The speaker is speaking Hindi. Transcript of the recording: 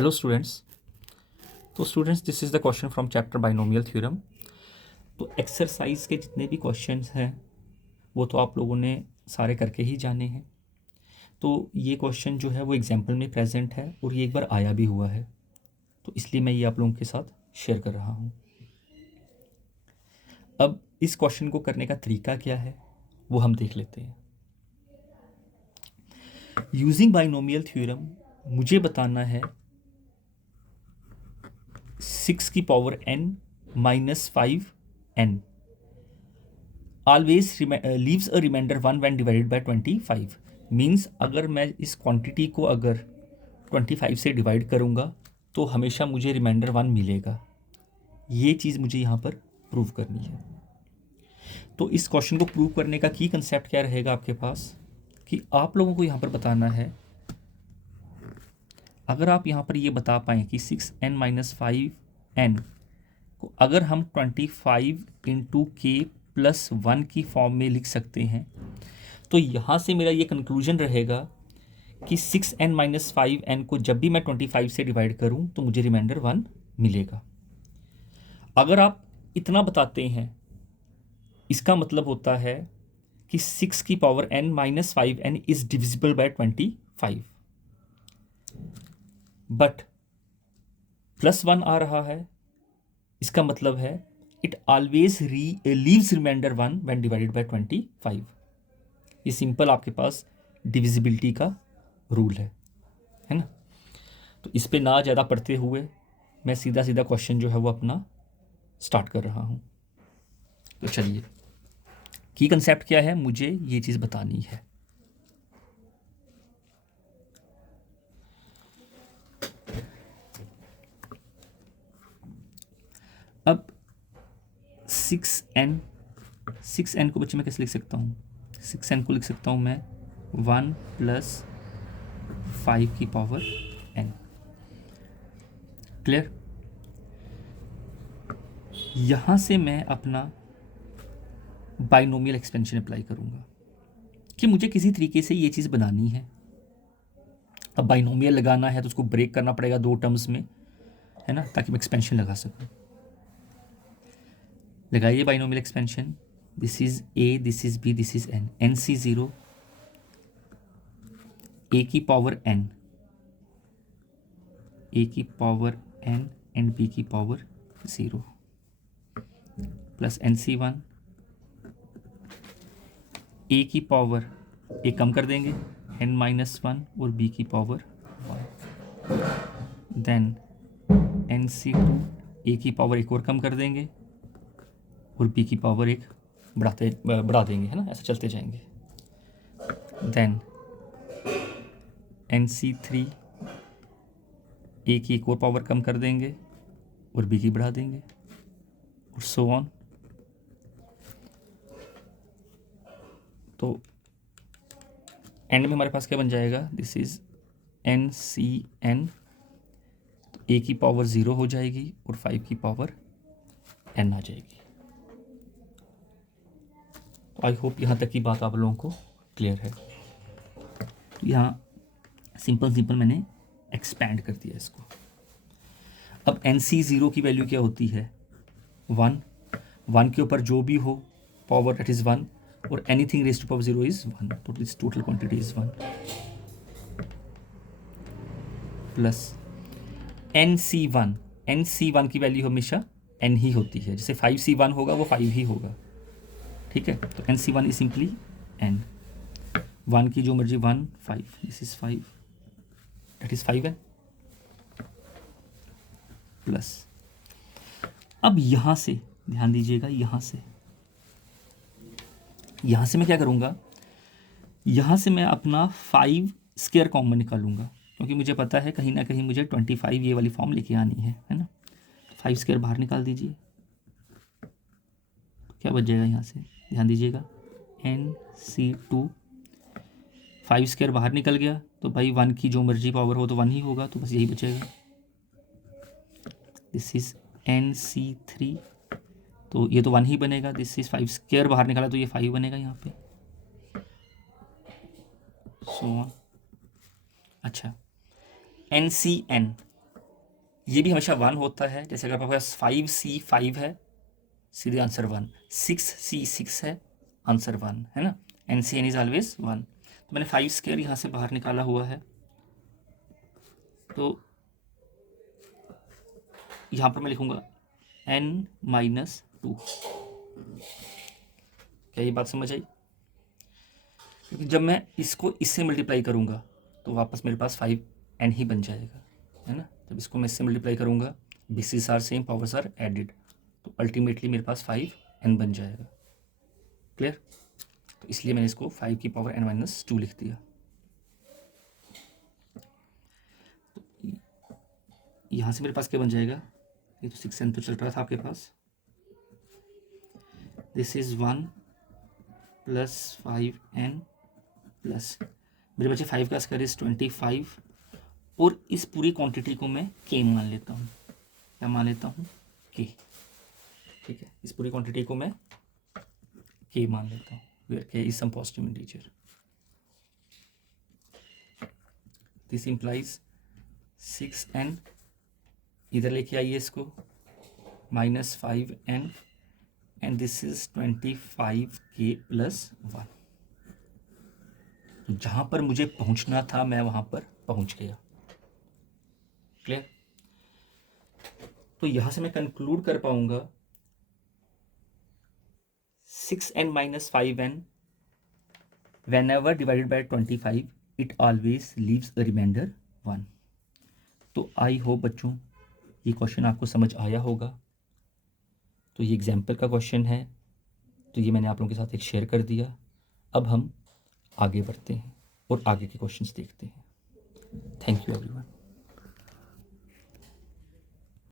Hello students. तो students, this is the question from chapter binomial theorem. तो एक्सरसाइज के जितने भी क्वेश्चंस हैं वो तो आप लोगों ने सारे करके ही जाने हैं। तो ये क्वेश्चन जो है वो एग्जाम्पल में प्रेजेंट है और ये एक बार आया भी हुआ है, तो इसलिए मैं ये आप लोगों के साथ शेयर कर रहा हूँ। अब इस क्वेश्चन को करने का तरीका क्या है वो हम देख लेते हैं। यूजिंग बाइनोमियल थ्योरम मुझे बताना है 6 की power n minus 5n always leaves a remainder 1 when divided by 25। Means अगर मैं इस क्वांटिटी को अगर 25 से डिवाइड करूँगा तो हमेशा मुझे रिमाइंडर 1 मिलेगा। ये चीज़ मुझे यहाँ पर प्रूव करनी है। तो इस क्वेश्चन को प्रूव करने का की कंसेप्ट क्या रहेगा आपके पास कि आप लोगों को यहाँ पर बताना है, अगर आप यहाँ पर ये बता पाएँ कि 6n माइनस 5n को अगर हम 25 इंटू के प्लस 1 की फॉर्म में लिख सकते हैं, तो यहाँ से मेरा ये कंक्लूजन रहेगा कि 6n माइनस 5n को जब भी मैं 25 से डिवाइड करूँ तो मुझे रिमाइंडर 1 मिलेगा। अगर आप इतना बताते हैं, इसका मतलब होता है कि 6 की power n minus 5n is divisible by 25, but plus 1 आ रहा है। इसका मतलब है it always leaves remainder 1 when divided by 25। ये सिंपल आपके पास डिविजिबिलिटी का रूल है ना। तो इस पे ना ज़्यादा पढ़ते हुए मैं सीधा सीधा क्वेश्चन जो है वो अपना स्टार्ट कर रहा हूँ। तो चलिए, की कंसेप्ट क्या है, मुझे ये चीज़ बतानी है। अब 6n को बच्चे मैं कैसे लिख सकता हूँ? 6n को लिख सकता हूँ मैं 1 प्लस 5 की पावर n। क्लियर? यहाँ से मैं अपना बाइनोमियल एक्सपेंशन अप्लाई करूँगा कि मुझे किसी तरीके से ये चीज़ बनानी है। अब बाइनोमियल लगाना है तो उसको ब्रेक करना पड़ेगा दो टर्म्स में, है ना, ताकि मैं एक्सपेंशन लगा सकूँ। लगाइए binomial expansion. This is a, this is b, this is n। nc0 a की पावर n, a की पावर n एंड b की पावर 0 प्लस nc1 a की पावर a कम कर देंगे n माइनस 1 और b की पावर 1। देन nc2 a की पावर एक और कम कर देंगे और b की पावर एक बढ़ा देंगे, है ना, ऐसा चलते जाएंगे। देन nc3 a की एक और पावर कम कर देंगे और b की बढ़ा देंगे और सो ऑन। तो एंड में हमारे पास क्या बन जाएगा? This is ncn। तो a की पावर 0 हो जाएगी और 5 की पावर n आ जाएगी। तो आई होप यहाँ तक की बात आप लोगों को क्लियर है। तो यहाँ सिंपल मैंने एक्सपैंड कर दिया इसको। अब nc0 की वैल्यू क्या होती है? 1 के ऊपर जो भी हो पावर दैट इज 1 और anything raised to power 0 is 1। तो this total quantity is 1 plus nc1 की वैल्यू हमेशा n ही होती है। जैसे 5c1 होगा वो 5 ही होगा, ठीक है। तो nc1 इज सिंपली n। 1 की जो मर्जी 1 5, this is 5 that is 5n plus. अब यहाँ से ध्यान दीजिएगा, यहाँ से मैं क्या करूँगा? यहाँ से मैं अपना 5 स्क्वायर कॉमन निकालूंगा, क्योंकि मुझे पता है कहीं ना कहीं मुझे 25 ये वाली फॉर्म लेके आनी है ना। 5 स्क्वायर बाहर निकाल दीजिए, क्या बच जाएगा यहाँ से? ध्यान दीजिएगा, nc2 5 स्क्वायर बाहर निकल गया तो भाई 1 की जो मर्जी पावर हो तो 1 ही होगा, तो बस यही बचेगा। दिस इज nc3, तो ये तो 1 ही बनेगा। दिस इज 5 स्क्वायर बाहर निकाला तो ये 5 बनेगा यहाँ पे। सो अच्छा, nc ये भी हमेशा 1 होता है। जैसे अगर आपके पास 5C 5 है, सीधे आंसर 1, 6C 6 है, आंसर 1 है ना। NCN is always 1। तो मैंने 5 स्क्वायर यहाँ से बाहर निकाला हुआ है, तो यहाँ पर मैं लिखूँगा n-2। क्या ये बात समझ आई? क्योंकि जब मैं इसको इससे मल्टीप्लाई करूँगा तो वापस मेरे पास 5n ही बन जाएगा, है ना। जब इसको मैं इससे मल्टीप्लाई करूँगा, basis are same, powers are added, तो अल्टीमेटली मेरे पास 5n बन जाएगा। क्लियर? तो इसलिए मैंने इसको 5 की पावर n-2 लिख दिया। तो यहाँ से मेरे पास क्या बन जाएगा? ये तो 6n तो चल रहा था आपके पास। This is 1 plus 5n plus, मेरे बच्चे 5 का स्क्वायर इज 25, और इस पूरी क्वांटिटी को मैं k मान लेता हूँ। क्या मान लेता हूँ? k। ठीक है, इस पूरी क्वांटिटी को मैं k मान लेता हूँ, where k is some positive integer. This implies 6n, इधर लेके आइए इसको, minus 5n, and this is 25k plus 1। तो जहाँ पर मुझे पहुँचना था मैं वहाँ पर पहुँच गया। क्लियर? तो यहाँ से मैं कंक्लूड कर पाऊंगा 6n minus 5n whenever divided by 25 it always leaves a remainder 1। तो आई होप बच्चों ये क्वेश्चन आपको समझ आया होगा। तो ये एग्जाम्पल का क्वेश्चन है, तो ये मैंने आप लोगों के साथ एक शेयर कर दिया। अब हम आगे बढ़ते हैं और आगे के क्वेश्चंस देखते हैं। Thank you everyone.